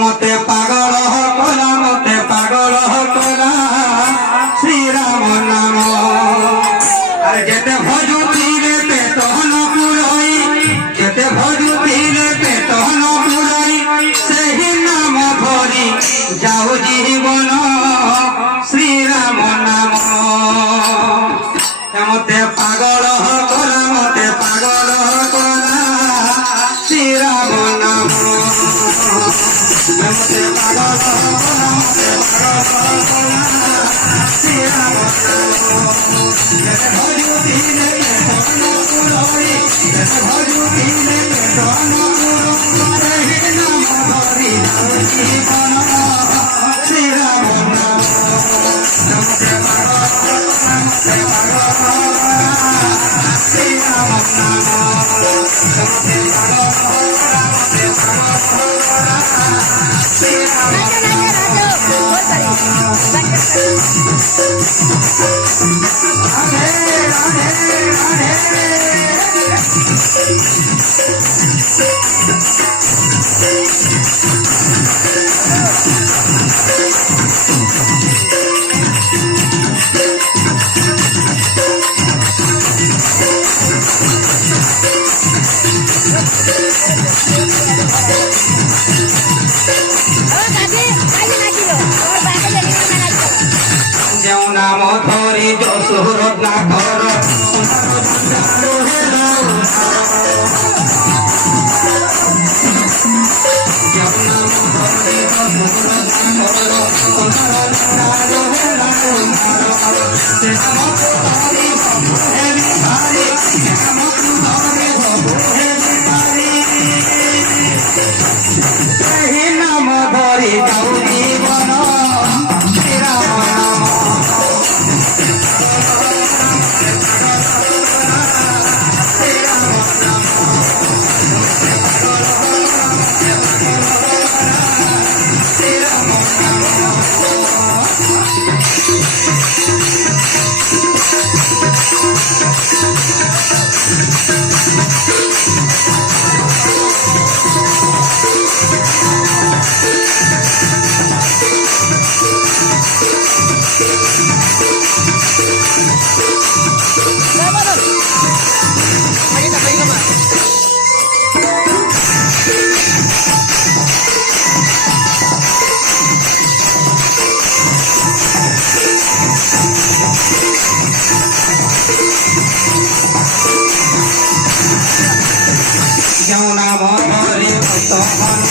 मते पागल कला मते पागल कला श्री राम नाम अरे जेते भजुतीरे पेट न पुरई जेते भजुतीरे पेट न पुरई सही नाम धरी जाऊ जीवन श्री राम नाम मते पागल कला मते पागल कला श्री राम नाम मते पागल कला मते पागल कला श्री राम नाम जय भजुतीरे पेट न पुरई जय भजुतीरे पेट न पुरई सही नाम धरी जाऊ जीवन श्री राम नाम मते पागल कला मते पागल श्री राम नाम मते पागल कला मते पागल श्री राम राधे राधे जो नाम धरी जसुर नागर नाम धरी जाऊ जीवन श्री राम नाम जो नाम धरी